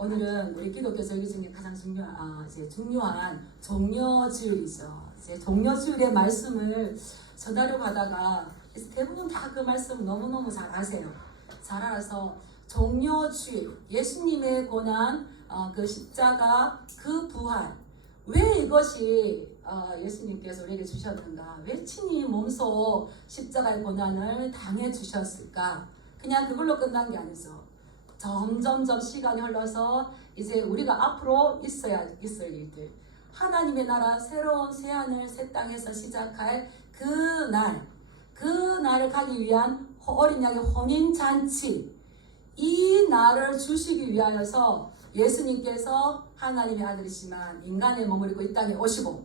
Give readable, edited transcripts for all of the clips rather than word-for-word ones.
오늘은 우리 기독교 절기 중에 가장 중요한 종려주일이죠. 이제 종려주일의 말씀을 전하려고 하다가 대부분 다 그 말씀 너무너무 잘 아세요. 잘 알아서 종려주일, 예수님의 고난, 그 십자가, 그 부활, 왜 이것이 예수님께서 우리에게 주셨는가? 왜 친히 몸소 십자가의 고난을 당해 주셨을까? 그냥 그걸로 끝난 게 아니죠. 점점점 시간이 흘러서 이제 우리가 앞으로 있을 일들, 하나님의 나라 새로운 새하늘 새 땅에서 시작할 그 날을 가기 위한 어린 양의 혼인잔치, 이 날을 주시기 위하여서 예수님께서 하나님의 아들이지만 인간의 몸을 입고 이 땅에 오시고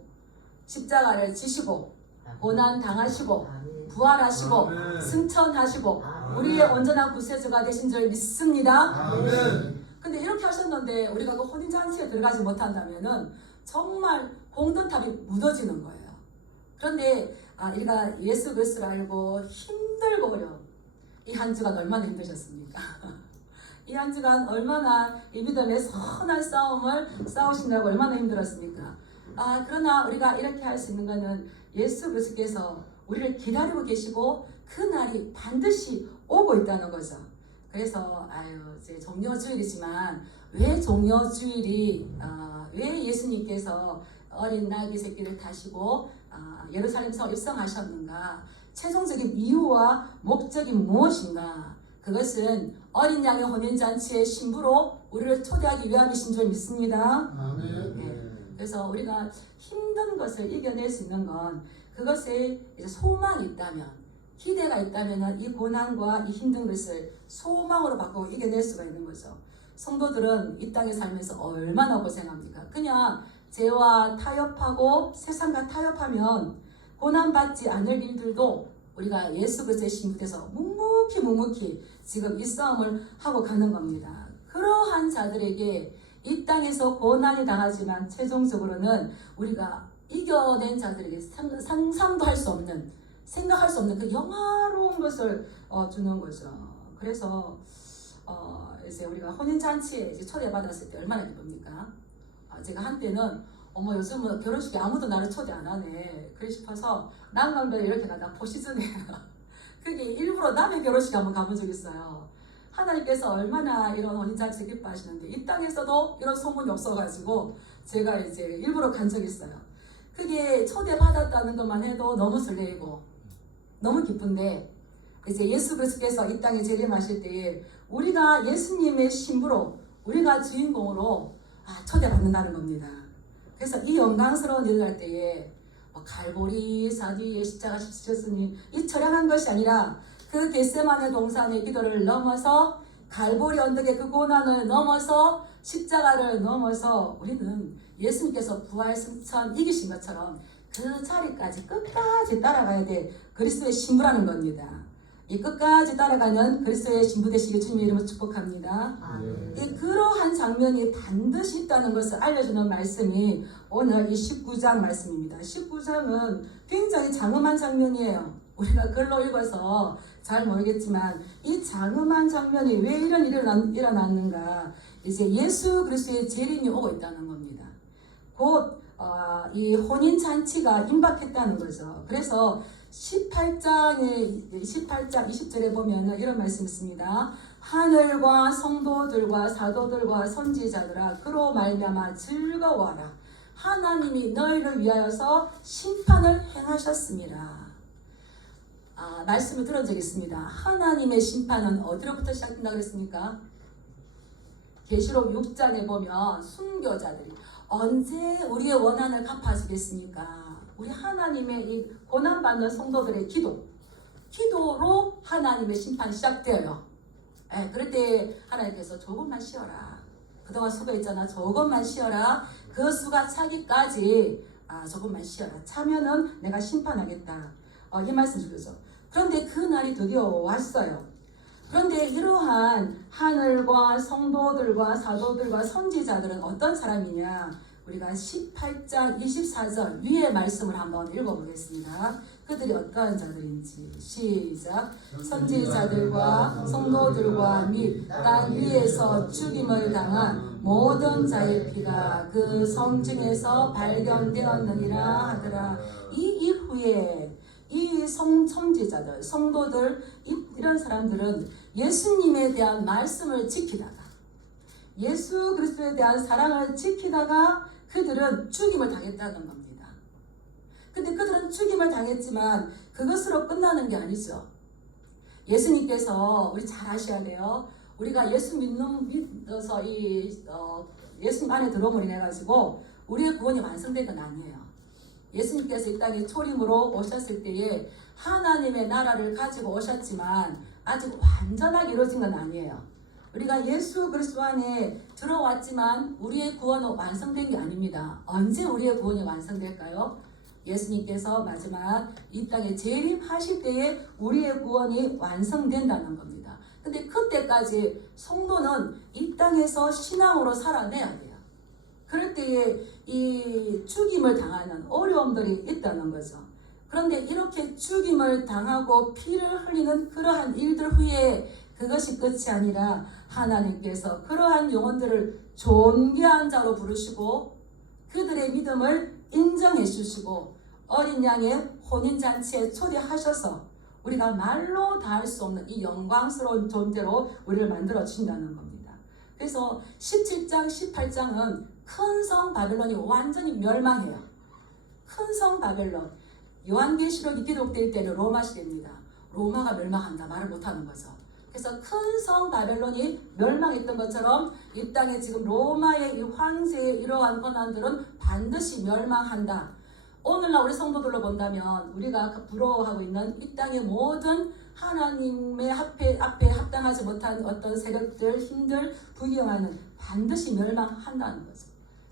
십자가를 지시고 고난 당하시고 부활하시고 승천하시고 우리의 온전한 구세주가 되신 줄 믿습니다. 근데 이렇게 하셨는데 우리가 그 혼인잔치에 들어가지 못한다면은 정말 공든탑이 무너지는 거예요. 그런데 우리가 예수 그리스도를 알고 힘들고 어려운 이 한 주간 얼마나 힘드셨습니까? 이 한 주간 얼마나 이 믿음의 선한 싸움을 싸우신다고 얼마나 힘들었습니까? 그러나 우리가 이렇게 할 수 있는 것은 예수 그리스도께서 우리를 기다리고 계시고 그 날이 반드시 오고 있다는 거죠. 그래서 이제 종려주일이지만 왜 종려주일이 왜 예수님께서 어린 나귀 새끼를 타시고 예루살렘성 입성하셨는가? 최종적인 이유와 목적이 무엇인가? 그것은 어린 양의 혼인잔치의 신부로 우리를 초대하기 위함이신 줄 믿습니다. 그래서 우리가 힘든 것을 이겨낼 수 있는 건 그것에 이제 소망이 있다면, 기대가 있다면 이 고난과 이 힘든 것을 소망으로 바꾸고 이겨낼 수가 있는 거죠. 성도들은 이 땅에 살면서 얼마나 고생합니까? 그냥 죄와 타협하고 세상과 타협하면 고난받지 않을 일들도 우리가 예수 그리스도의 신부돼서 묵묵히 지금 이 싸움을 하고 가는 겁니다. 그러한 자들에게 이 땅에서 고난이 당하지만 최종적으로는 우리가 이겨낸 자들에게 상상도 할 수 없는, 생각할 수 없는 그 영화로운 것을 주는 거죠. 그래서 이제 우리가 혼인잔치에 이제 초대받았을 때 얼마나 기쁩니까? 제가 한때는 요즘은 결혼식에 아무도 나를 초대 안 하네 그래 싶어서 남강도에 이렇게 가다 포시즌에 그게 일부러 남의 결혼식에 한번 가본 적이 있어요. 하나님께서 얼마나 이런 혼인잔치 기뻐하시는데 이 땅에서도 이런 소문이 없어가지고 제가 이제 일부러 간 적이 있어요. 그게 초대받았다는 것만 해도 너무 설레이고 너무 기쁜데 이제 예수 그리스도께서 이 땅에 재림하실 때에 우리가 예수님의 신부로 우리가 주인공으로 초대받는다는 겁니다. 그래서 이 영광스러운 일을 할 때에 갈보리 사디에 십자가 지셨으니 이 처량한 것이 아니라 그 겟세마네 동산의 기도를 넘어서 갈보리 언덕의 그 고난을 넘어서 십자가를 넘어서 우리는 예수님께서 부활 승천 이기신 것처럼 그 자리까지 끝까지 따라가야 돼 그리스도의 신부라는 겁니다. 이 끝까지 따라가는 그리스도의 신부 되시길 주님의 이름으로 축복합니다. 그러한 장면이 반드시 있다는 것을 알려주는 말씀이 오늘 이 19장 말씀입니다. 19장은 굉장히 장엄한 장면이에요. 우리가 글로 읽어서 잘 모르겠지만 이 장엄한 장면이 왜 이런 일이 일어났는가? 이제 예수 그리스도의 재림이 오고 있다는 겁니다. 곧 이 혼인잔치가 임박했다는 거죠. 그래서 18장 20절에 보면 이런 말씀이 있습니다. 하늘과 성도들과 사도들과 선지자들아 그로 말미암아 즐거워하라. 하나님이 너희를 위하여서 심판을 행하셨습니다. 말씀을 들은 적이 있습니다. 하나님의 심판은 어디로부터 시작된다 그랬습니까? 계시록 6장에 보면 순교자들이 언제 우리의 원한을 갚아주겠습니까? 우리 하나님의 이 고난받는 성도들의 기도로 하나님의 심판이 시작되어요. 그럴 때 하나님께서 조금만 쉬어라. 그동안 수고했잖아. 조금만 쉬어라. 그 수가 차기까지 조금만 쉬어라. 차면은 내가 심판하겠다. 이 말씀 주죠. 그런데 그 날이 드디어 왔어요. 그런데 이러한 하늘과 성도들과 사도들과 선지자들은 어떤 사람이냐? 우리가 18장 24절 위의 말씀을 한번 읽어보겠습니다. 그들이 어떠한 자들인지 시작. 선지자들과 성도들과 및 땅 위에서 죽임을 당한 모든 자의 피가 그 성중에서 발견되었느니라 하더라. 이 이후에 이 선지자들, 성도들, 이런 사람들은 예수님에 대한 말씀을 지키다가, 예수 그리스도에 대한 사랑을 지키다가 그들은 죽임을 당했다는 겁니다. 근데 그들은 죽임을 당했지만 그것으로 끝나는 게 아니죠. 예수님께서, 우리 잘 아셔야 돼요. 우리가 예수 믿어서 예수님 안에 들어오므로 인해 가지고 우리의 구원이 완성된 건 아니에요. 예수님께서 이 땅에 초림으로 오셨을 때에 하나님의 나라를 가지고 오셨지만 아직 완전하게 이루어진 건 아니에요. 우리가 예수 그리스도 안에 들어왔지만 우리의 구원은 완성된 게 아닙니다. 언제 우리의 구원이 완성될까요? 예수님께서 마지막 이 땅에 재림하실 때에 우리의 구원이 완성된다는 겁니다. 근데 그때까지 성도는 이 땅에서 신앙으로 살아내야 돼요. 그럴 때에 이 죽임을 당하는 어려움들이 있다는 거죠. 그런데 이렇게 죽임을 당하고 피를 흘리는 그러한 일들 후에 그것이 끝이 아니라 하나님께서 그러한 영혼들을 존귀한 자로 부르시고 그들의 믿음을 인정해 주시고 어린 양의 혼인잔치에 초대하셔서 우리가 말로 다 할 수 없는 이 영광스러운 존재로 우리를 만들어 주신다는 겁니다. 그래서 17장, 18장은 큰 성 바벨론이 완전히 멸망해요. 큰 성 바벨론. 요한계시록이 기록될 때는 로마 시대입니다. 로마가 멸망한다 말을 못하는 거죠. 그래서 큰 성 바벨론이 멸망했던 것처럼 이 땅에 지금 로마의 이 황제의 이러한 권한들은 반드시 멸망한다. 오늘날 우리 성도들로 본다면 우리가 부러워하고 있는 이 땅의 모든 하나님의 앞에 합당하지 못한 어떤 세력들, 힘들, 부귀영화는 반드시 멸망한다는 거죠.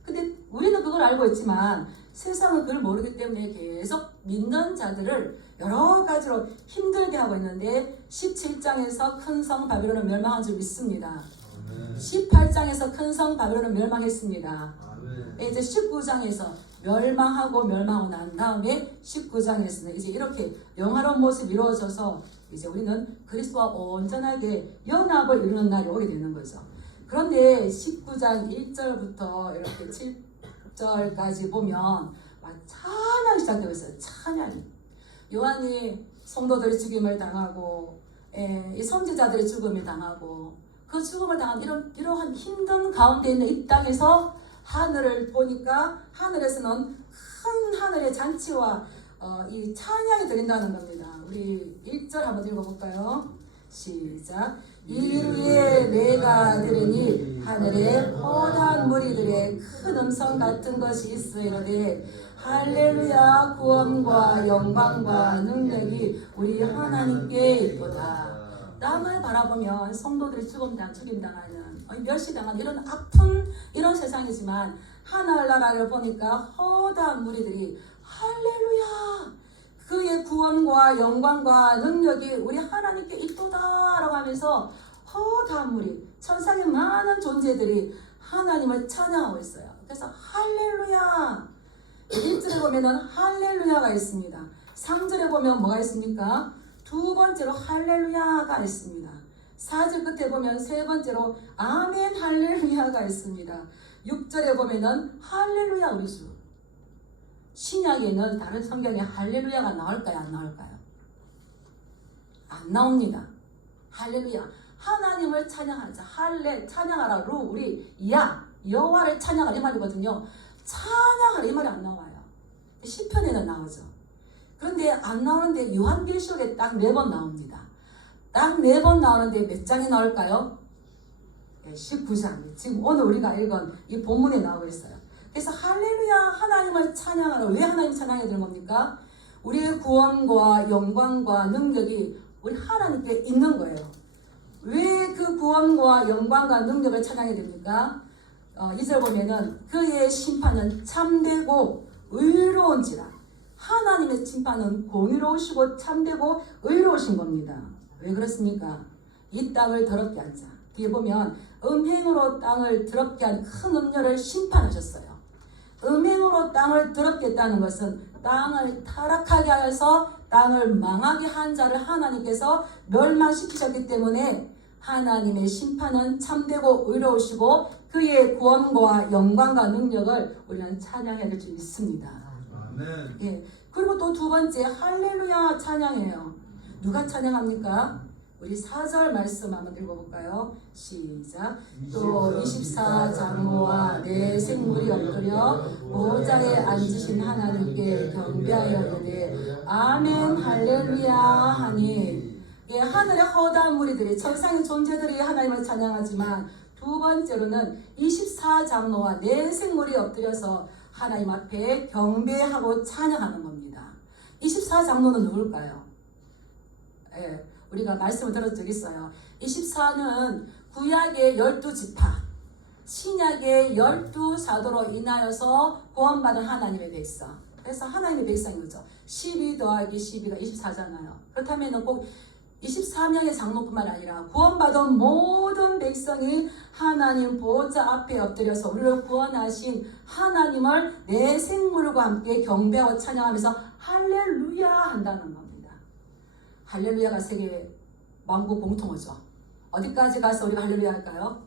근데 우리는 그걸 알고 있지만 세상은 그걸 모르기 때문에 계속 믿는 자들을 여러 가지로 힘들게 하고 있는데 17장에서 큰 성 바벨론은 멸망한 줄 믿습니다. 18장에서 큰 성 바벨론은 멸망했습니다. 이제 19장에서 멸망하고 난 다음에 19장에서는 이제 이렇게 영화로운 모습이 이루어져서 이제 우리는 그리스도와 온전하게 연합을 이루는 날이 오게 되는 거죠. 그런데 19장 1절부터 이렇게 7절까지 보면 찬양이 시작되고 있어요. 찬양이. 요한이 성도들이 죽임을 당하고 이 선지자들이 죽음을 당하고 그 죽음을 당한 이러한 힘든 가운데 있는 이 땅에서 하늘을 보니까 하늘에서는 큰 하늘의 잔치와 이 찬양이 들린다는 겁니다. 우리 1절 한번 읽어볼까요? 시작. 이후에 내가 들으니 하늘에 허다한 무리들의 큰 음성 같은 것이 있으리로되 할렐루야 구원과 영광과 능력이 우리 하나님께 있도다. 땅을 바라보면 성도들이 죽임당하는 멸시당하는 이런 아픈 이런 세상이지만 하늘나라를 보니까 허다한 무리들이 할렐루야 그의 구원과 영광과 능력이 우리 하나님께 있도다 라고 하면서 허다한 무리 천상의 많은 존재들이 하나님을 찬양하고 있어요. 그래서 할렐루야 1절에 보면은 할렐루야가 있습니다. 3절에 보면 뭐가 있습니까? 두 번째로 할렐루야가 있습니다. 4절 끝에 보면 세 번째로 아멘 할렐루야가 있습니다. 6절에 보면은 할렐루야 우리 주. 신약에는 다른 성경에 할렐루야가 나올까요? 안 나올까요? 안 나옵니다. 할렐루야. 하나님을 찬양하자. 찬양하라. 우리 여호와를 찬양하라 이 말이거든요. 찬양하라 이 말이 안 나와요. 시편에는 나오죠. 그런데 안 나오는데 요한계시록에 딱 4번 나옵니다. 딱 4번 나오는데 몇 장이 나올까요? 19장. 지금 오늘 우리가 읽은 이 본문에 나오고 있어요. 그래서 할렐루야 하나님을 찬양하라. 왜 하나님 찬양해야 되는 겁니까? 우리의 구원과 영광과 능력이 우리 하나님께 있는 거예요. 왜 그 구원과 영광과 능력을 찬양해야 됩니까? 2절 보면은 그의 심판은 참되고 의로운지라. 하나님의 심판은 공의로우시고 참되고 의로우신 겁니다. 왜 그렇습니까? 이 땅을 더럽게 한 자. 뒤에 보면 음행으로 땅을 더럽게 한 큰 음녀를 심판하셨어요. 음행으로 땅을 더럽게 했다는 것은 땅을 타락하게 하여서 땅을 망하게 한 자를 하나님께서 멸망시키셨기 때문에 하나님의 심판은 참되고 의로우시고 그의 구원과 영광과 능력을 우리는 찬양해야 될 줄 믿습니다. 아멘. 예. 그리고 또 두 번째 할렐루야 찬양해요. 누가 찬양합니까? 우리 4절 말씀 한번 읽어볼까요? 시작. 또 24장로와 내 생물이 엎드려 보좌에 앉으신 하나님께 경배하여 이르되 아멘 할렐루야 하니. 예, 하늘의 허다한 무리들이 천상의 존재들이 하나님을 찬양하지만 두 번째로는 24장로와 내 생물이 엎드려서 하나님 앞에 경배하고 찬양하는 겁니다. 24장로는 누굴까요? 예, 우리가 말씀을 들은 적이 있어요. 24는 구약의 12지파, 신약의 12사도로 인하여서 구원받은 하나님의 백성. 그래서 하나님의 백성인 거죠. 12 더하기 12가 24잖아요. 그렇다면 꼭 24명의 장로뿐만 아니라 구원받은 모든 백성이 하나님 보좌 앞에 엎드려서 우리를 구원하신 하나님을 내 생물과 함께 경배하고 찬양하면서 할렐루야 한다는 겁니다. 할렐루야가 세계 만국 공통어죠. 어디까지 가서 우리가 할렐루야 할까요?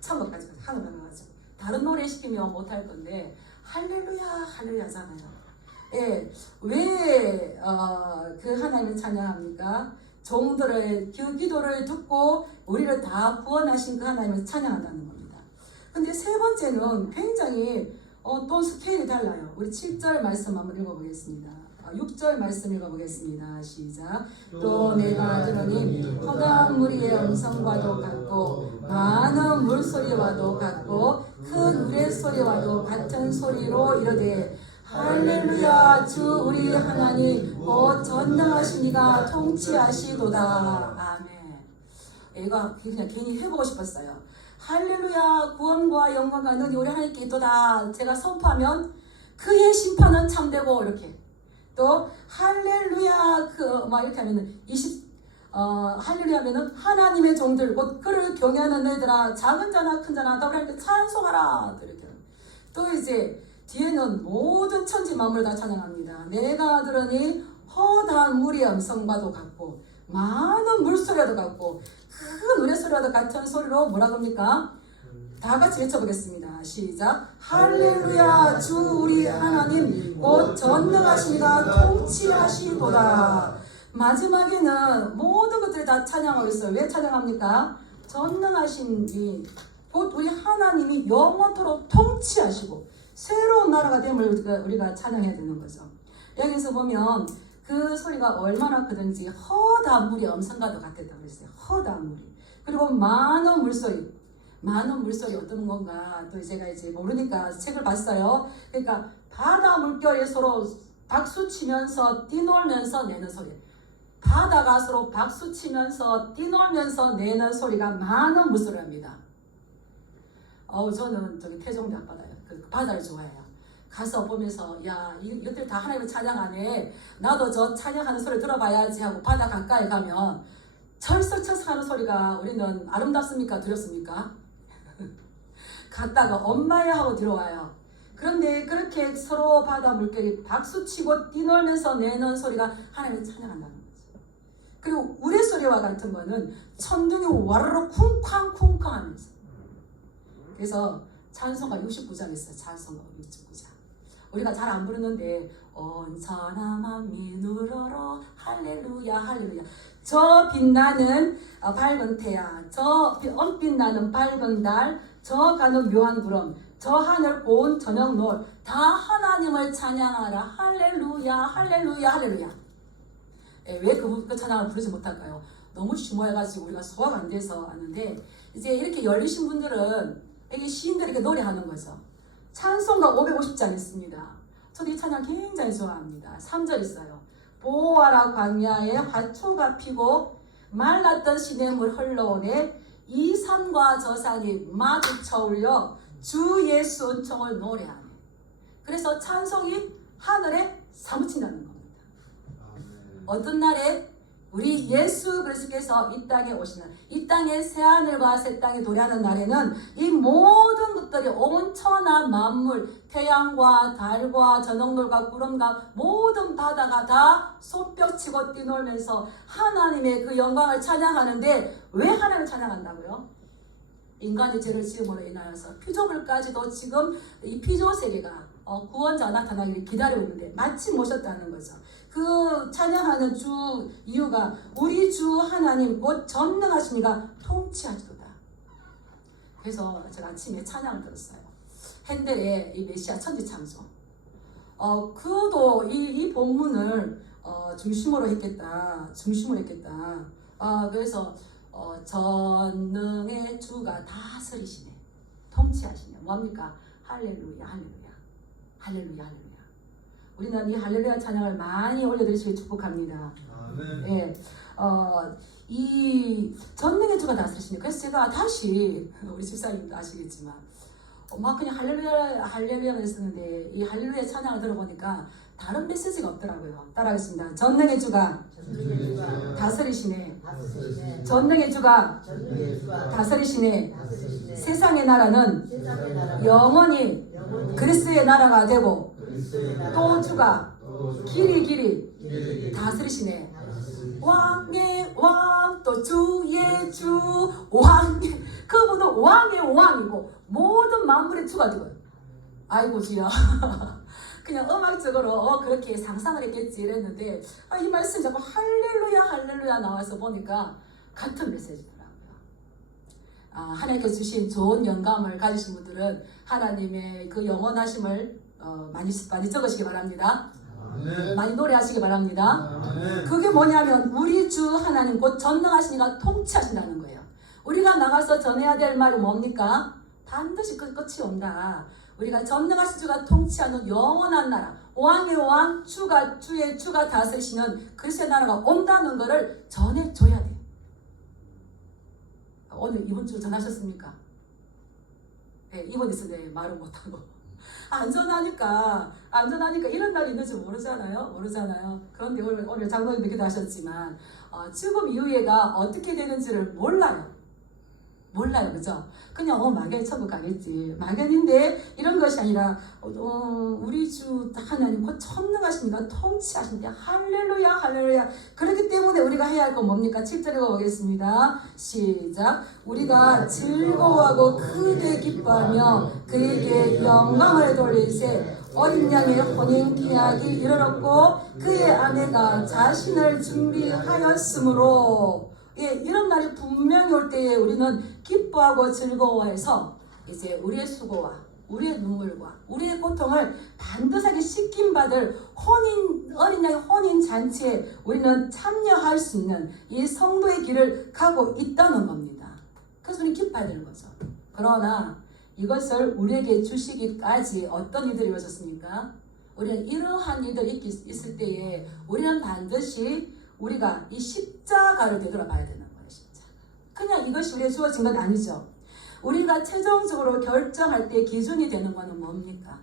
천국까지 가서 하늘나라 가죠. 다른 노래 시키면 못할 건데 할렐루야 할렐루야잖아요. 예, 왜 그 하나님을 찬양합니까? 종들의 그 기도를 듣고 우리를 다 구원하신 그 하나님을 찬양한다는 겁니다. 근데 세 번째는 굉장히 또 스케일이 달라요. 우리 7절 말씀 한번 읽어보겠습니다. 6절 말씀 읽어보겠습니다. 시작. 또 내가 들으니 허다한 무리의 음성과도 같고 많은 물소리와도 같고 큰 우레소리와도 같은 소리로 이르되 할렐루야 주 우리 하나님 곧 전능하신 이가 통치하시도다. 아멘. 이거 그냥 괜히 해보고 싶었어요. 할렐루야 구원과 영광과 능력이 우리 하나님께 있도다. 제가 선포하면 그의 심판은 참되고 이렇게. 또 할렐루야 이렇게 하면은 할렐루야 하면은 하나님의 종들 곧 그를 경외하는 너희들아 작은 자나 큰 자나 다 우리 하나님께 찬송하라. 이렇게. 또 이제 뒤에는 모든 천지 만물 다 찬양합니다. 내가 들으니 허다한 무리의 음성과도 같고 많은 물소리와도 같고 큰 노랫소리와도 같은 소리로 뭐라고 합니까? 다 같이 외쳐보겠습니다. 시작. 할렐루야 주 우리 하나님 곧 전능하신 이가 통치하시도다. 마지막에는 모든 것들이 다 찬양하고 있어요. 왜 찬양합니까? 전능하신 이 곧 우리 하나님이 영원토록 통치하시고 새로운 나라가 됨을 우리가 찬양해야 되는 거죠. 여기서 보면 그 소리가 얼마나 크든지 허다한 물이 음성과도 같았다고 그랬어요. 허다한 물이. 그리고 많은 물소리. 많은 물소리 어떤 건가 또 제가 이제 모르니까 책을 봤어요. 그러니까 바다 물결이 서로 박수치면서 뛰놀면서 내는 소리. 바다가 서로 박수치면서 뛰놀면서 내는 소리가 많은 물소리랍니다. 저는 저기 태종대 앞바다요. 그 바다를 좋아해요. 가서 보면서 야 이것들 다 하나님을 찬양하네. 나도 저 찬양하는 소리 들어봐야지 하고 바다 가까이 가면 철썩철썩 하는 소리가 우리는 아름답습니까? 두렵습니까? 갔다가 엄마야 하고 들어와요. 그런데 그렇게 서로 바다 물결이 박수치고 뛰놀면서 내는 소리가 하나님을 찬양한다는 거죠. 그리고 우레소리와 같은 거는 천둥이 와르르 쿵쾅쿵쾅 하면서. 그래서 찬송가 69장 있어요. 찬송가 69장. 우리가 잘 안 부르는데 온 천하 만민 우러러 할렐루야 할렐루야. 저 빛나는 밝은 태양, 저 엄빛 나는 밝은 달, 저 가는 묘한 구름, 저 하늘 고운 저녁 노을 다 하나님을 찬양하라. 할렐루야 할렐루야 할렐루야. 왜 그 찬양을 부르지 못할까요? 너무 심오해가지고 우리가 소화가 안 돼서 하는데 이제 이렇게 열리신 분들은 이게 시인들이 이렇게 노래하는 거죠. 찬송가 550장 있습니다. 저도 이 찬양 굉장히 좋아합니다. 3절 있어요. 보아라 광야에 화초가 피고 말랐던 시냇물 흘러오네. 이 산과 저 산이 마주쳐 올려 주 예수 은총을 노래하네. 그래서 찬송이 하늘에 사무친다는 겁니다. 어떤 날에 우리 예수 그리스도께서 이 땅에 오신 날, 이 땅에 새하늘과 새 땅이 도래하는 날에는 이 모든 것들이 온 천하 만물, 태양과 달과 저녁물과 구름과 모든 바다가 다 손뼉치고 뛰놀면서 하나님의 그 영광을 찬양하는데 왜 하나님을 찬양한다고요? 인간의 죄를 지음으로 인하여서 피조물까지도 지금 이 피조 세계가 구원자가 나타나기를 기다리고 있는데 마침 모셨다는 거죠. 그 찬양하는 주 이유가 우리 주 하나님 곧 전능하신 이가 통치하시도다. 그래서 제가 아침에 찬양을 들었어요. 핸델의 이 메시아 천지창조. 그도 이 본문을 중심으로 했겠다. 그래서 전능의 주가 다스리시네, 통치하시네. 뭡니까? 할렐루야, 할렐루야, 할렐루야, 할렐루야. 우리는 이 할렐루야 찬양을 많이 올려드리시길 축복합니다. 예, 이 전능의 주가 다스리시네. 그래서 제가 다시 우리 집사님도 아시겠지만 막 그냥 할렐루야 할렐루야만 했었는데 이 할렐루야 찬양을 들어보니까 다른 메시지가 없더라고요. 따라하겠습니다. 전능의 주가 다스리시네. 전능의 주가 다스리시네. 세상의 나라는 영원히 그리스도의 나라가 되고 또 주가 길이 다스리시네. 왕의 왕, 또 주의 주, 그분은 왕의 왕이고 모든 만물의 주가 되고요. 아이고 주여. 그냥 음악적으로 그렇게 상상을 했겠지 이랬는데 이 말씀 자꾸 할렐루야 할렐루야 나와서 보니까 같은 메시지더라고요. 하나님께서 주신 좋은 영감을 가지신 분들은 하나님의 그 영원하심을 많이 적으시기 바랍니다. 많이 노래하시기 바랍니다. 그게 뭐냐면 우리 주 하나님 곧 전능하신 이가 통치하신다는 거예요. 우리가 나가서 전해야 될 말이 뭡니까? 반드시 끝이 온다. 우리가 전능하신 주가 통치하는 영원한 나라, 왕의 왕, 주의 주가 다스리시는 그리스도의 나라가 온다는 것을 전해줘야 돼요. 오늘 이번 주 전하셨습니까? 네, 이번 있었는데 말을 못하고 안전하니까 이런 날이 있는지 모르잖아요. 그런데 오늘 장로님께도 하셨지만 지금 이후에가 어떻게 되는지를 몰라요, 그죠? 그냥 막연히 천국 가겠지, 막연인데 이런 것이 아니라 우리 주 하나님 곧 전능하십니다, 통치하십니다. 할렐루야 할렐루야. 그렇기 때문에 우리가 해야 할 건 뭡니까? 7절 읽어보겠습니다. 시작. 우리가 즐거워하고 크게 기뻐하며 그에게 영광을 돌리세. 어린 양의 혼인 계약이 이르렀고 그의 아내가 자신을 준비하였으므로. 이런 날이 분명히 올 때에 우리는 기뻐하고 즐거워해서 이제 우리의 수고와 우리의 눈물과 우리의 고통을 반드시 씻김받을 어린 양의 혼인 잔치에 우리는 참여할 수 있는 이 성도의 길을 가고 있다는 겁니다. 그래서 우리는 기뻐해야 되는 거죠. 그러나 이것을 우리에게 주시기까지 어떤 일들이 이루어졌습니까? 우리는 이러한 일들이 있을 때에 우리는 반드시 우리가 이 십자가를 되돌아봐야 되는 거예요. 십자가. 그냥 이것이 우리에게 주어진 건 아니죠. 우리가 최종적으로 결정할 때 기준이 되는 것은 뭡니까?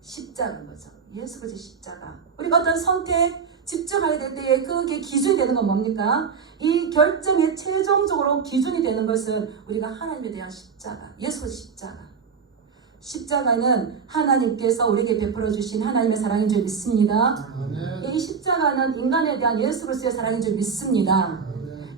십자가인 거죠. 예수 그리스도의 십자가. 우리가 어떤 선택, 집중하게 될 때에 그게 기준이 되는 건 뭡니까? 이 결정의 최종적으로 기준이 되는 것은 우리가 하나님에 대한 십자가, 예수 그리스도의 십자가. 십자가는 하나님께서 우리에게 베풀어 주신 하나님의 사랑인 줄 믿습니다. 이 십자가는 인간에 대한 예수 그리스도의 사랑인 줄 믿습니다.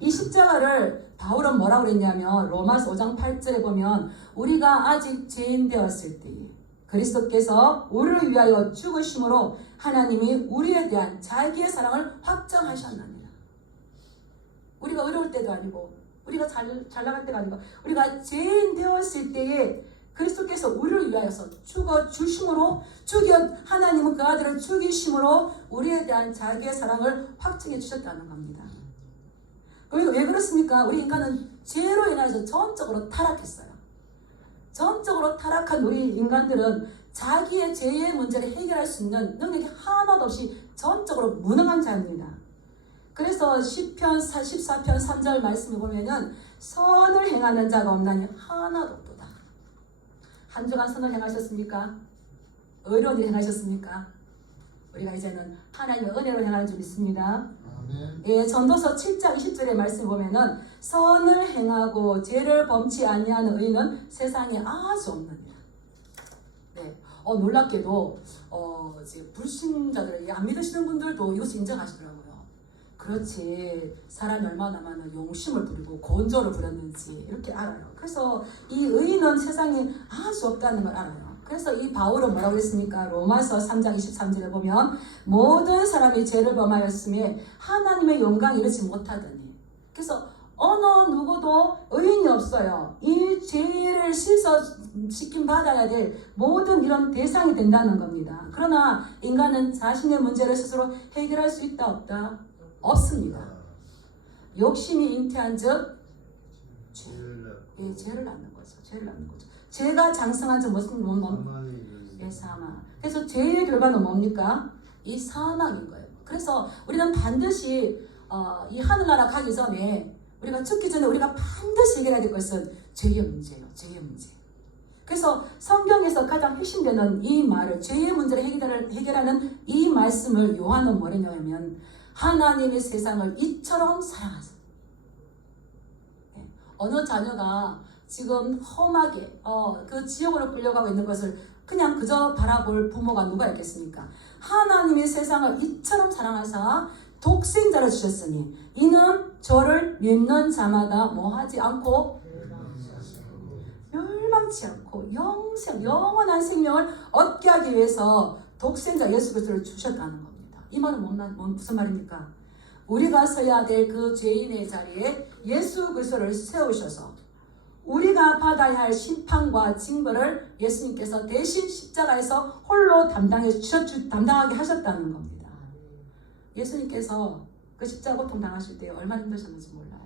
이 십자가를 바울은 뭐라고 그랬냐면 로마서 5장 8절에 보면 우리가 아직 죄인 되었을 때에 그리스도께서 우리를 위하여 죽으심으로 하나님이 우리에 대한 자기의 사랑을 확정하셨답니다. 우리가 어려울 때도 아니고 우리가 잘 나갈 때가 아니고 우리가 죄인 되었을 때에 그리스도께서 우리를 위하여서 죽어주심으로 하나님은 그 아들을 죽이심으로 우리에 대한 자기의 사랑을 확증해 주셨다는 겁니다. 왜 그렇습니까? 우리 인간은 죄로 인해서 전적으로 타락했어요. 전적으로 타락한 우리 인간들은 자기의 죄의 문제를 해결할 수 있는 능력이 하나도 없이 전적으로 무능한 자입니다. 그래서 시편 14편 3절 말씀을 보면은 선을 행하는 자가 없나니 하나도 없도다. 한 주간 선을 행하셨습니까? 의로운 일 행하셨습니까? 우리가 이제는 하나님의 은혜로 행하는 줄 믿습니다. 예, 전도서 7장 20절의 말씀 보면은 선을 행하고 죄를 범치 아니하는 의인은 세상에 아주 없느니라. 네, 놀랍게도 이제 불신자들, 안 믿으시는 분들도 이것을 인정하시더라고요. 그렇지. 사람이 얼마나 많은 용심을 부리고 곤조를 부렸는지 이렇게 알아요. 그래서 이 의인은 세상에 아주 없다는 걸 알아요. 그래서 이 바울은 뭐라고 했습니까? 로마서 3장 23절에 보면 모든 사람이 죄를 범하였음에 하나님의 영광을 이루지 못하더니. 그래서 어느 누구도 의인이 없어요. 이 죄를 씻김 받아야 될 모든 이런 대상이 된다는 겁니다. 그러나 인간은 자신의 문제를 스스로 해결할 수 있다 없다? 없습니다. 욕심이 잉태한 즉 죄를 낳는 거죠. 죄를 낳는 거죠. 죄가 장성한 즉 무슨 사망. 그래서 죄의 결과는 뭡니까? 이 사망인 거예요. 그래서 우리는 반드시 이 하늘나라 가기 전에 우리가 죽기 전에 우리가 반드시 해결해야 될 것은 죄의 문제예요. 죄의 문제. 그래서 성경에서 가장 핵심되는 이 말을 죄의 문제를 해결하는 이 말씀을 요한은 뭐랬냐면 하나님의 세상을 이처럼 사랑하셨어요. 어느 자녀가 지금 험하게 그 지옥으로 끌려가고 있는 것을 그냥 그저 바라볼 부모가 누가 있겠습니까? 하나님의 세상을 이처럼 사랑하사 독생자를 주셨으니 이는 저를 믿는 자마다 뭐하지 않고 멸망치 않고 영원한 생명을 얻게 하기 위해서 독생자 예수 그리스도를 주셨다는 겁니다. 이 말은 무슨 말입니까? 우리가 서야 될 그 죄인의 자리에 예수 그리스도를 세우셔서 우리가 받아야 할 심판과 징벌을 예수님께서 대신 십자가에서 홀로 담당하게 하셨다는 겁니다. 예수님께서 그 십자가 고통 당하실 때 얼마나 힘드셨는지 몰라요.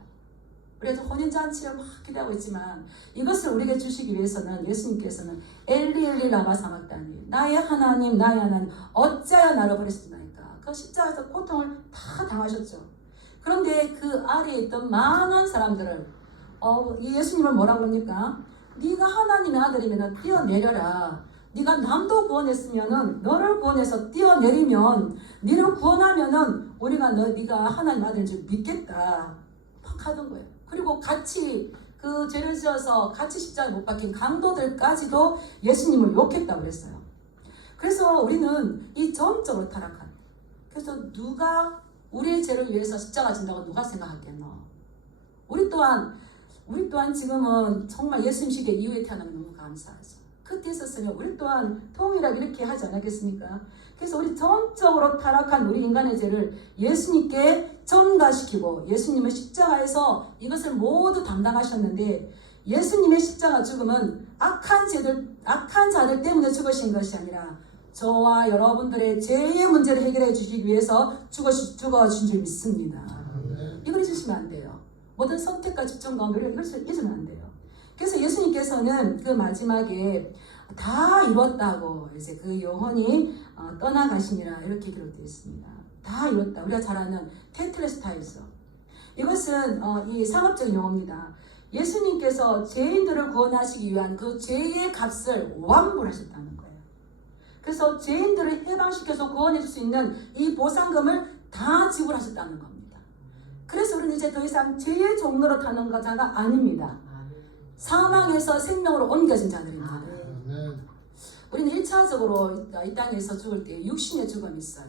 우리가 혼인잔치를 막 기대하고 있지만 이것을 우리에게 주시기 위해서는 예수님께서는 엘리 엘리 라마 사막다니 나의 하나님 어찌하여 나를 버리셨나이까. 그 십자가에서 고통을 다 당하셨죠. 그런데 그 아래에 있던 많은 사람들을 예수님을 뭐라고 그럽니까? 네가 하나님의 아들이면 뛰어내려라. 네가 남도 구원했으면은 너를 구원해서 뛰어내리면 너를 구원하면은 우리가 네가 하나님 아들인 줄 믿겠다. 막 하던 거예요. 그리고 같이 그 죄를 지어서 같이 십자가에 못 박힌 강도들까지도 예수님을 욕했다고 그랬어요. 그래서 우리는 이 전적으로 타락한. 그래서 누가 우리의 죄를 위해서 십자가 진다고 누가 생각하겠노? 우리 또한 지금은 정말 예수님 시대 이후에 태어나면 너무 감사하죠. 그때 있었으면 우리 또한 통일하게 이렇게 하지 않았겠습니까? 그래서 우리 전적으로 타락한 우리 인간의 죄를 예수님께 전가시키고 예수님의 십자가에서 이것을 모두 담당하셨는데 예수님의 십자가 죽음은 악한 자들 때문에 죽으신 것이 아니라 저와 여러분들의 죄의 문제를 해결해 주시기 위해서 죽어주신 줄 믿습니다. 이걸 잊으시면 안 돼요. 모든 선택과 집중 가운데 이걸 잊으면 안 돼요. 그래서 예수님께서는 그 마지막에 다 이뤘다고 이제 그 영혼이 떠나가시니라 이렇게 기록되어 있습니다. 다 이뤘다. 우리가 잘 아는 테텔레스타이서. 이것은 이 상업적인 용어입니다. 예수님께서 죄인들을 구원하시기 위한 그 죄의 값을 완불하셨다는 거예요. 그래서 죄인들을 해방시켜서 구원해 줄 수 있는 이 보상금을 다 지불하셨다는 겁니다. 그래서 우리는 이제 더 이상 죄의 종로로 타는 자가 아닙니다. 사망에서 생명으로 옮겨진 자들입니다. 우리는 1차적으로 이 땅에서 죽을 때 육신의 죽음이 있어요.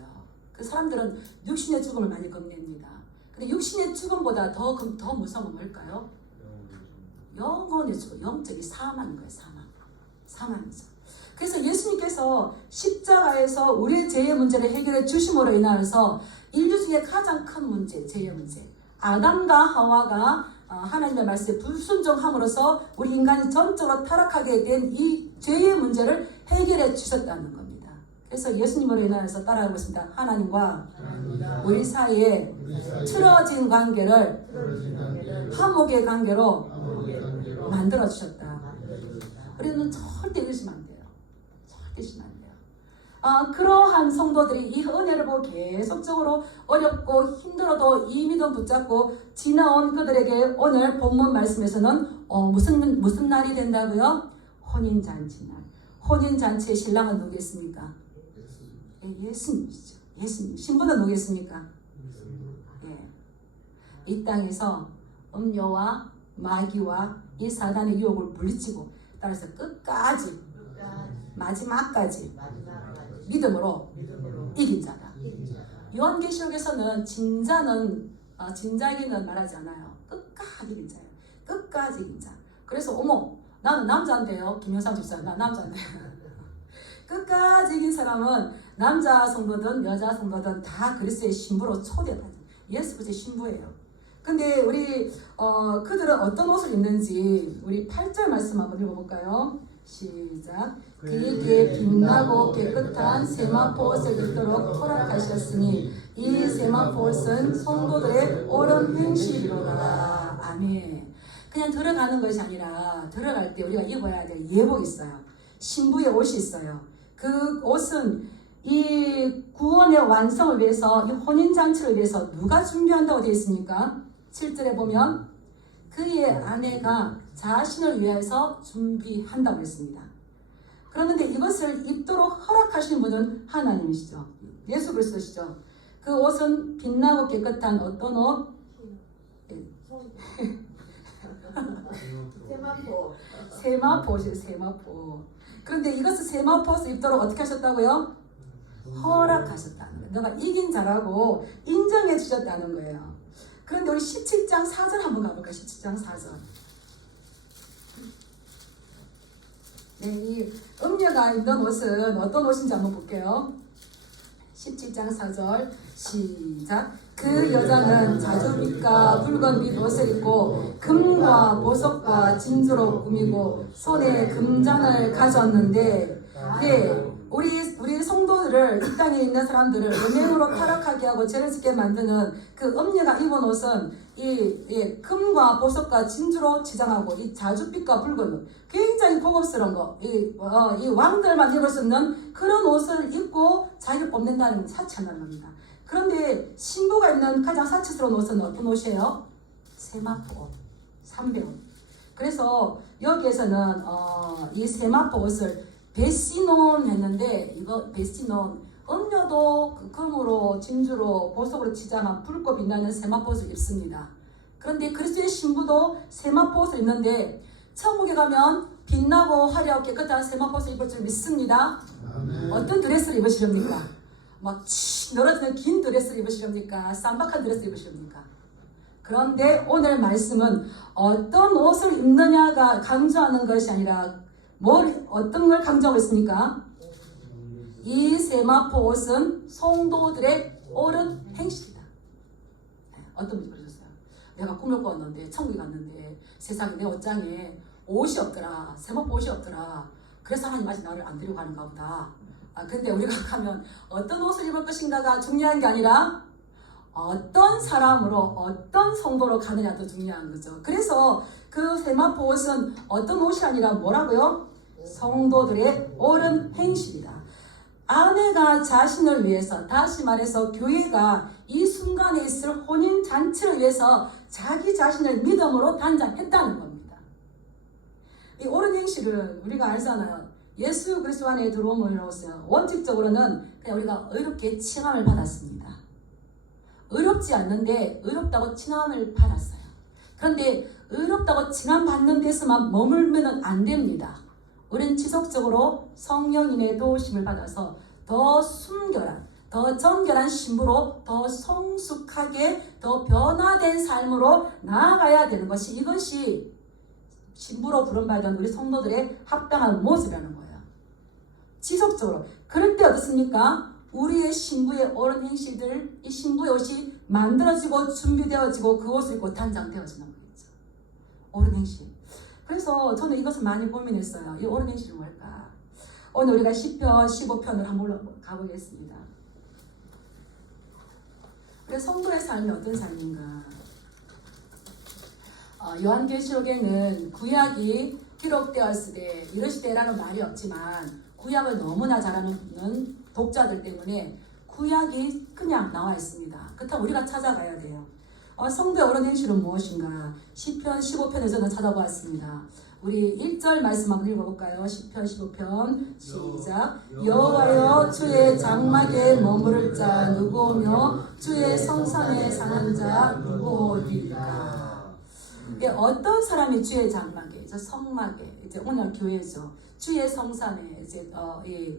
그 사람들은 육신의 죽음을 많이 겁냅니다. 근데 육신의 죽음보다 더 무서운 건 뭘까요? 영혼의 죽음, 영적인 사망인 거예요. 사망이죠. 그래서 예수님께서 십자가에서 우리의 죄의 문제를 해결해 주심으로 인하여서 인류 중에 가장 큰 문제, 죄의 문제. 아담과 하와가 하나님의 말씀에 불순종함으로써 우리 인간이 전적으로 타락하게 된 이 죄의 문제를 해결해 주셨다는 겁니다. 그래서 예수님으로 인하여서 따라하고 있습니다. 하나님과 우리 사이에 틀어진 관계를 화목의 관계로 만들어 주셨다. 우리는 절대 잊으시면 안 돼요. 절대 잊으시면 안 돼요. 그러한 성도들이 이 은혜를 보고 계속적으로 어렵고 힘들어도 이 믿음 붙잡고 지나온 그들에게 오늘 본문 말씀에서는 무슨 날이 된다고요? 혼인잔치 날. 혼인잔치의 신랑은 누구겠습니까? 예수님이죠. 예수님. 신부는 누구겠습니까? 예. 이 땅에서 음료와 마귀와 이 사단의 유혹을 물리치고 따라서 끝까지 마지막까지 믿음으로 이긴 자다. 요한계시록에서는 진자에게는 말하지 않아요. 끝까지 긴자예요. 끝까지 긴자. 그래서 어머 나는 남자인데요. 김영삼 집사님 나 남자인데 끝까지 이긴 사람은 남자 성도든 여자 성도든 다 그리스도의 신부로 초대받아요. 예수 그리스도의 신부예요. 근데 우리 그들은 어떤 옷을 입는지 우리 8절 말씀 한번 읽어볼까요? 시작. 그에게 빛나고 깨끗한 세마포 옷을 입도록 허락하셨으니 이 세마포 옷은 성도들의 옳은 행실이로다. 아멘. 그냥 들어가는 것이 아니라 들어갈 때 우리가 입어야 될 예복이 있어요. 신부의 옷이 있어요. 그 옷은 이 구원의 완성을 위해서, 이 혼인잔치를 위해서 누가 준비한다고 되어 있습니까? 7절에 보면 그의 아내가 자신을 위해서 준비한다고 했습니다. 그런데 이것을 입도록 허락하신 분은 하나님이시죠. 예수 그리스도시죠. 그 옷은 빛나고 깨끗한 어떤 옷? 세마포죠. 세마포. 그런데 이것을 세마포에서 입도록 어떻게 하셨다고요? 허락하셨다는 거예요. 너가 이긴 자라고 인정해 주셨다는 거예요. 그런데 우리 17장 4절 한번 가볼까요? 17장 4절. 네, 이 음녀가 입는 옷은 어떤 옷인지 한번 볼게요. 17장 4절 시작. 그 여자는 자주빛과 붉은 빛 옷을 입고 금과 보석과 진주로 꾸미고 손에 금잔을 가졌는데, 예, 우리 성도들을, 이 땅에 있는 사람들을 음행으로 타락하게 하고 죄를 짓게 만드는 그 음녀가 입은 옷은 금과 보석과 진주로 지장하고 이 자주빛과 붉은 굉장히 고급스러운 거, 이 왕들만 입을 수 있는 그런 옷을 입고 자기를 뽐낸다는 사치한다는 겁니다. 그런데 신부가 입는 가장 사치스러운 옷은 어떤 옷이에요? 세마포 옷, 삼배옷. 그래서 여기에서는 이 세마포 옷을 베시논 했는데, 이거 베시논, 음녀도 금으로 진주로 보석으로 치장한 붉고 빛나는 세마포 옷을 입습니다. 그런데 그리스도의 신부도 세마포 옷을 입는데, 천국에 가면 빛나고 화려하고 깨끗한 세마포 옷을 입을 줄 믿습니다. 아멘. 어떤 드레스를 입으시렵니까? 막 늘어지는 긴 드레스를 입으시렵니까? 쌈박한 드레스를 입으시렵니까? 그런데 오늘 말씀은 어떤 옷을 입느냐가 강조하는 것이 아니라 어떤 걸 강조하고 있습니까? 이 세마포 옷은 성도들의 옳은 행실이다. 어떤 분이 그러셨어요? 내가 꿈을 꾸었는데, 천국에 갔는데 세상에 내 옷장에 옷이 없더라. 세마포 옷이 없더라. 그래서 하나님 아직 나를 안 데리고 가는가 보다. 근데 우리가 가면 어떤 옷을 입을 것인가가 중요한 게 아니라 어떤 사람으로, 어떤 성도로 가느냐도 중요한 거죠. 그래서 그 세마포 옷은 어떤 옷이 아니라 뭐라고요? 성도들의 옳은 행실이다. 아내가 자신을 위해서, 다시 말해서 교회가 이 순간에 있을 혼인 잔치를 위해서 자기 자신을 믿음으로 단장했다는 겁니다. 이 옳은 행실은 우리가 알잖아요. 예수 그리스도 안에 들어옴으로써 원칙적으로는 그냥 우리가 의롭게 칭함을 받았습니다. 의롭지 않는데 의롭다고 칭함을 받았어요. 그런데 의롭다고 칭함받는 데서만 머물면 안 됩니다. 우리는 지속적으로 성령님의 도우심을 받아서 더 순결한, 더 정결한 신부로 더 성숙하게, 더 변화된 삶으로 나아가야 되는 것이, 이것이 신부로 부름받은 우리 성도들의 합당한 모습이라는 거예요. 지속적으로. 그럴 때 어떻습니까? 우리의 신부의 옳은 행실들, 이 신부의 옷이 만들어지고 준비되어지고 그 옷을 입고 단장되어지는 거겠죠. 옳은 행실. 그래서 저는 이것을 많이 고민했어요. 이 옳은 행실이 뭘까? 오늘 우리가 시편 15편을 한번 가보겠습니다. 우리 성도의 삶이 어떤 삶인가? 요한계시록에는 구약이 기록되었을 때, 이르시되라는 말이 없지만 구약을 너무나 잘 아는 독자들 때문에 구약이 그냥 나와 있습니다. 그렇다고 우리가 찾아가야 돼요. 성도의 옳은 행실은 무엇인가? 시편 15편에서 저는 찾아보았습니다. 우리 1절 말씀 한번 읽어볼까요? 시편 15편 시작. 여호와여 주의 장막에 머무를 자 누구며 주의 성산에 사는 자 누구오리까? 어떤 사람이 주의 장막에, 성막에, 이제 오늘 교회죠. 주의 성산에, 이제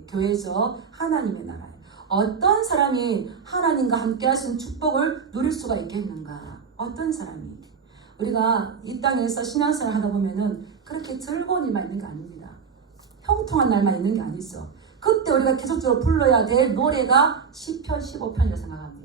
교회죠. 하나님의 나라에. 어떤 사람이 하나님과 함께 하신 축복을 누릴 수가 있겠는가? 어떤 사람이? 우리가 이 땅에서 신앙생활 하다 보면은 그렇게 즐거운 일만 있는 게 아닙니다. 형통한 날만 있는 게 아니죠. 그때 우리가 계속적으로 불러야 될 노래가 시편 15편이라고 생각합니다.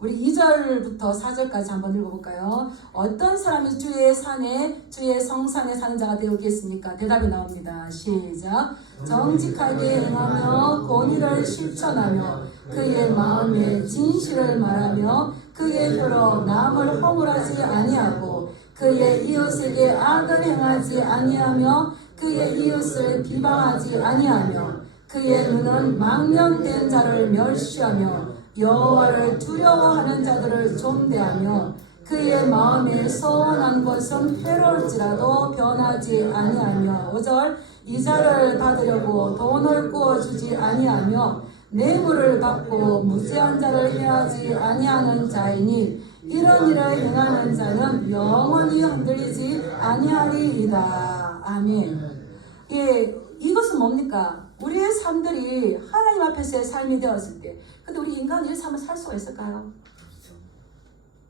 우리 2절부터 4절까지 한번 읽어볼까요? 어떤 사람이 주의 산에 주의 성산에 사는 자가 되었겠습니까? 대답이 나옵니다. 시작. 정직하게 행하며 공의를 실천하며 그의 마음에 진실을 말하며 그의 혀로 남을 허물하지 아니하고 그의 이웃에게 악을 행하지 아니하며 그의 이웃을 비방하지 아니하며 그의 눈은 망령된 자를 멸시하며 여호와를 두려워하는 자들을 존대하며 그의 마음에 서원한 것은 괴로울지라도 변하지 아니하며 5절 이자를 받으려고 돈을 구워주지 아니하며 뇌물을 받고 무지한 자를 해하지 아니하는 자이니 이런 일을 행하는 자는 영원히 흔들리지 아니하리이다. 아멘. 예, 이것은 뭡니까? 우리의 삶들이 하나님 앞에서의 삶이 되었을 때, 근데 우리 인간이 이 삶을 살 수가 있을까요?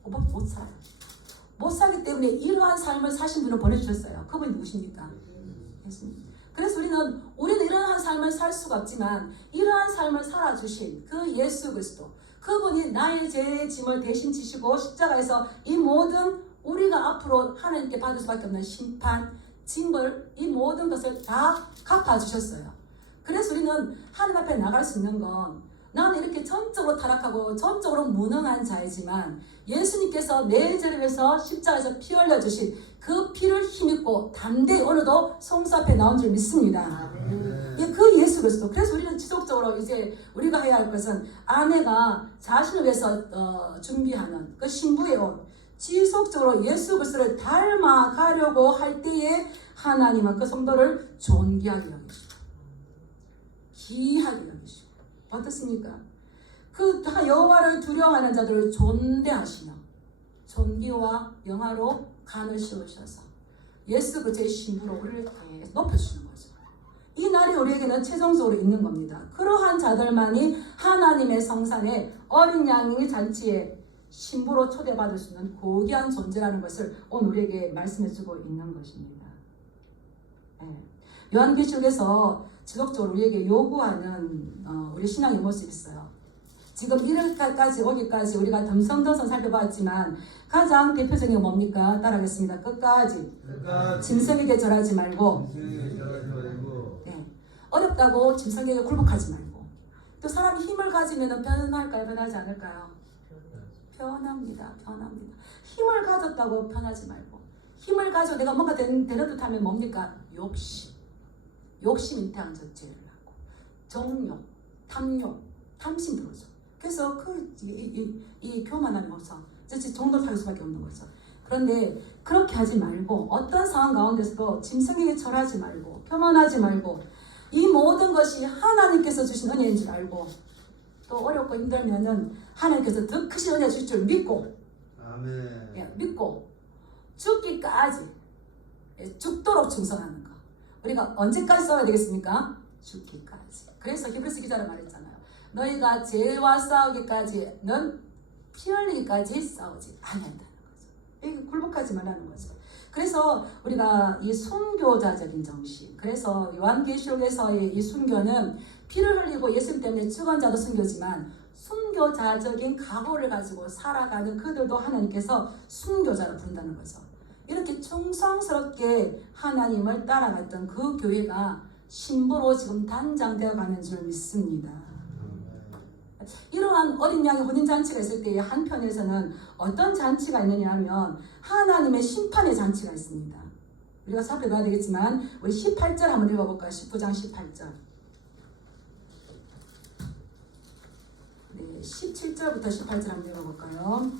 못 살아요. 못 살기 때문에 이러한 삶을 사신 분을 보내주셨어요. 그분이 누구십니까? 예수님. 그래서 우리는 이러한 삶을 살 수가 없지만 이러한 삶을 살아주신 그 예수 그리스도, 그분이 나의 죄의 짐을 대신 지시고 십자가에서 이 모든 우리가 앞으로 하나님께 받을 수밖에 없는 심판, 징벌, 이 모든 것을 다 갚아주셨어요. 그래서 우리는 하나님 앞에 나갈 수 있는 건 나는 이렇게 전적으로 타락하고 전적으로 무능한 자이지만 예수님께서 내 죄를 위해서 십자가에서 피 흘려주신 그 피를 힘입고 담대히 오늘도 성수 앞에 나온 줄 믿습니다. 그 예수 그리스도. 그래서 우리는 지속적으로 이제 우리가 해야 할 것은 아내가 자신을 위해서 준비하는 그 신부의 옷, 지속적으로 예수 그리스도를 닮아가려고 할 때에 하나님은 그 성도를 존귀하게 여기시고 귀하게 여기시고 어떻습니까? 그 여호와를 두려워하는 자들을 존대하시며 존귀와 영화로 간을 씌우셔서 예수 그리스도의 신부로 우리를 계속 높여주시는 거죠. 이 날이 우리에게는 최종적으로 있는 겁니다. 그러한 자들만이 하나님의 성산에 어린 양의 잔치에 신부로 초대받을 수 있는 고귀한 존재라는 것을 오늘 우리에게 말씀해주고 있는 것입니다. 요한계시록에서 지속적으로 우리에게 요구하는 우리 신앙의 모습이 있어요. 지금 이렇게까지 오기까지 우리가 덤성덤성 살펴봤지만 가장 대표적인 건 뭡니까? 따라하겠습니다. 끝까지 짐승에게 절하지 말고, 어렵다고 짐승에게 굴복하지 말고, 또 사람이 힘을 가지면 변할까요? 변하지 않을까요? 변합니다. 힘을 가졌다고 변하지 말고, 힘을 가지고 내가 뭔가 되는 듯 하면 뭡니까? 욕심 잉태한 죄를 하고 정욕, 탐욕, 탐심 들어오죠. 그래서 이 교만함이 없어 정도 살 수밖에 없는 거죠. 그런데 그렇게 하지 말고 어떤 상황 가운데서도 짐승에게 절하지 말고 교만하지 말고 이 모든 것이 하나님께서 주신 은혜인 줄 알고 또 어렵고 힘들면은 하나님께서 더 크신 은혜 주실 줄 믿고, 아멘. 믿고 죽기까지 죽도록 충성하는 거. 우리가 언제까지 싸워야 되겠습니까? 죽기까지. 그래서 히브리서 기자가 말했잖아요. 너희가 죄와 싸우기까지는 피 흘리기까지 싸우지 아니한다는 거죠. 이게 굴복하지 말라는 거죠. 그래서 우리가 이 순교자적인 정신, 그래서 요한계시록에서의 이 순교는 피를 흘리고 예수님 때문에 죽은 자도 순교지만 순교자적인 각오를 가지고 살아가는 그들도 하나님께서 순교자로 부른다는 거죠. 이렇게 충성스럽게 하나님을 따라갔던 그 교회가 신부로 지금 단장되어 가는 줄 믿습니다. 이러한 어린 양의 혼인잔치가 있을 때 한편에서는 어떤 잔치가 있느냐 하면 하나님의 심판의 잔치가 있습니다. 우리가 살펴봐야 되겠지만 우리 18절 한번 읽어볼까요? 19장 18절. 네, 17절부터 18절 한번 읽어볼까요?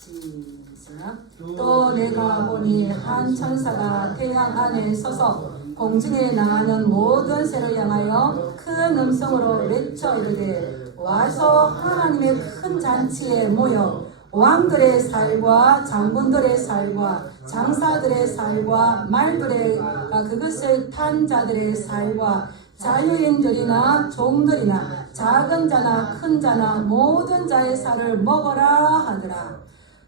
시작. 또 내가 보니 한 천사가 태양 안에 서서 공중에 나가는 모든 새를 향하여 큰 음성으로 외쳐 이르되 와서 하나님의 큰 잔치에 모여 왕들의 살과 장군들의 살과 장사들의 살과 말들의 그것을 탄 자들의 살과 자유인들이나 종들이나 작은 자나 큰 자나 모든 자의 살을 먹어라 하더라.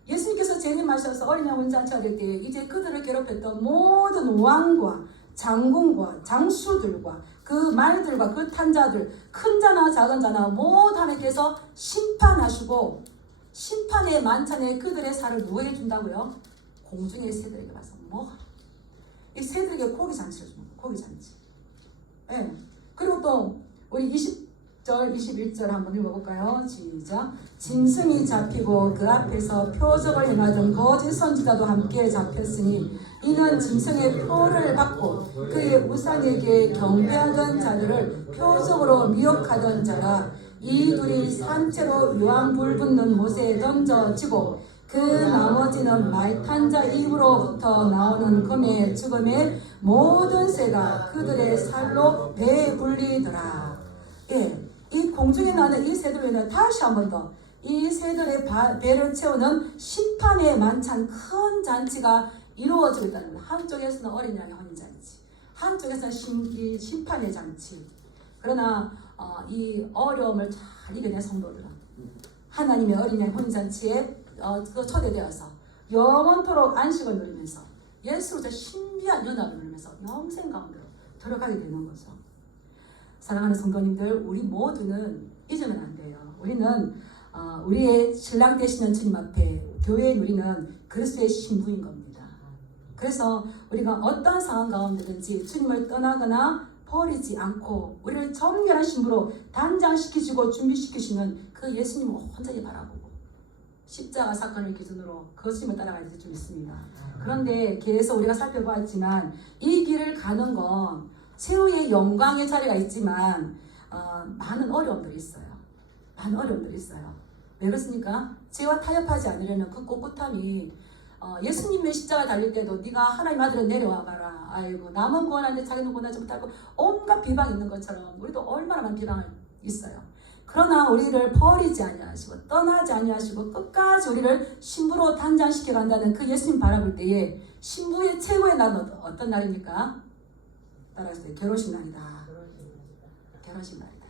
예수님께서 재림하셔서 어린 양 혼잔치가 될 때 이제 그들을 괴롭혔던 모든 왕과 장군과 장수들과 그 말들과 그 탄자들, 큰 자나 작은 자나 모두 하나님께서 심판하시고 심판의 만찬에 그들의 살을 누구에게 준다고요? 공중의 새들에게 와서 먹어라. 이 새들에게 고기 잔치를 줍니다. 고기 잔치. 네. 그리고 또 우리 20절, 21절 한번 읽어볼까요? 시작. 짐승이 잡히고 그 앞에서 표적을 행하던 거짓 선지자도 함께 잡혔으니 이는 짐승의 표를 받고 그의 우상에게 경배하던 자들을 표적으로 미혹하던 자라. 이 둘이 산채로 유황불 붙는 못에 던져지고 그 나머지는 말 탄 자 입으로부터 나오는 금의 죽음의 모든 새가 그들의 살로 배에 불리더라. 예, 이 공중에 나는 이 새들을 다시 한 번 더 이 새들의 배를 채우는 심판의 만찬 큰 잔치가 이루어지고 있다는 거예요. 한쪽에서는 어린 양의 혼인 잔치, 한쪽에서는 심판의 잔치. 그러나 이 어려움을 잘 이겨낸 성도들은 하나님의 어린 양의 혼인 잔치에 초대되어서 영원토록 안식을 누리면서 예수로서 신비한 연합을 누리면서 영생 가운데로 들어가게 되는 거죠. 사랑하는 성도님들, 우리 모두는 잊으면 안 돼요. 우리는 우리의 신랑 되시는 주님 앞에 교회에 누리는 그리스도의 신부인 겁니다. 그래서 우리가 어떤 상황 가운데든지 주님을 떠나거나 버리지 않고 우리를 정결한 신부로 단장시키시고 준비시키시는 그 예수님을 온전히 바라보고 십자가 사건을 기준으로 그 주님을 따라갈 때 좀 있습니다. 그런데 계속 우리가 살펴보았지만 이 길을 가는 건 최후의 영광의 자리가 있지만 많은 어려움들이 있어요. 많은 어려움들이 있어요. 왜 그렇습니까? 죄와 타협하지 않으려는 그 꼿꼿함이 예수님의 십자가 달릴 때도 네가 하나님 아들은 내려와 봐라. 아이고 남은 구원하는데 자기는 구원하지 못하고 온갖 비방이 있는 것처럼 우리도 얼마나 많은 비방이 있어요. 그러나 우리를 버리지 아니하시고 떠나지 아니하시고 끝까지 우리를 신부로 단장시켜 간다는 그 예수님 바라볼 때에 신부의 최고의 날은 어떤 날입니까? 따라하세요. 결혼식 날이다. 결혼식 날이다.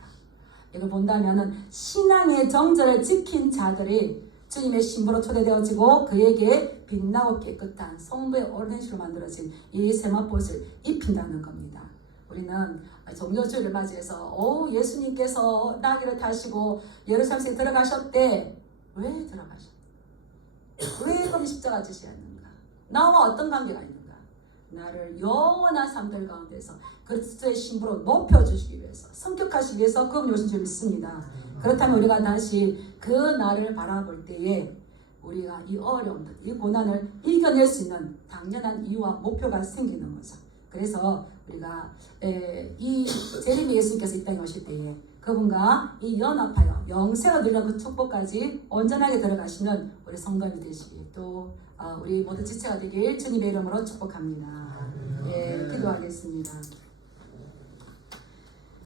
이걸 본다면은 신앙의 정절을 지킨 자들이 주님의 신부로 초대되어지고 그에게 빛나고 깨끗한 성부의 오른식으로 만들어진 이 세마포옷을 입힌다는 겁니다. 우리는 종려주일을 맞이해서 예수님께서 나귀를 타시고 예루살렘에 들어가셨대. 왜 들어가셨대? 왜 그럼 십자가 지시했는가? 나와 어떤 관계가 있는가? 나를 영원한 삶들 가운데서 그리스도의 신부로 높여주시기 위해서 성격하시기 위해서 그분이 오신 줄 믿습니다. 그렇다면 우리가 다시 그 날을 바라볼 때에 우리가 이 어려움들, 이 고난을 이겨낼 수 있는 당연한 이유와 목표가 생기는 거죠. 그래서 우리가 이 재림의 예수님께서 이 땅에 오실 때에 그분과 이 연합하여 영생을 누리는 그 축복까지 온전하게 들어가시는 우리 성도님이 되시길 또 우리 모두 지체가 되길 주님의 이름으로 축복합니다. 예, 기도하겠습니다.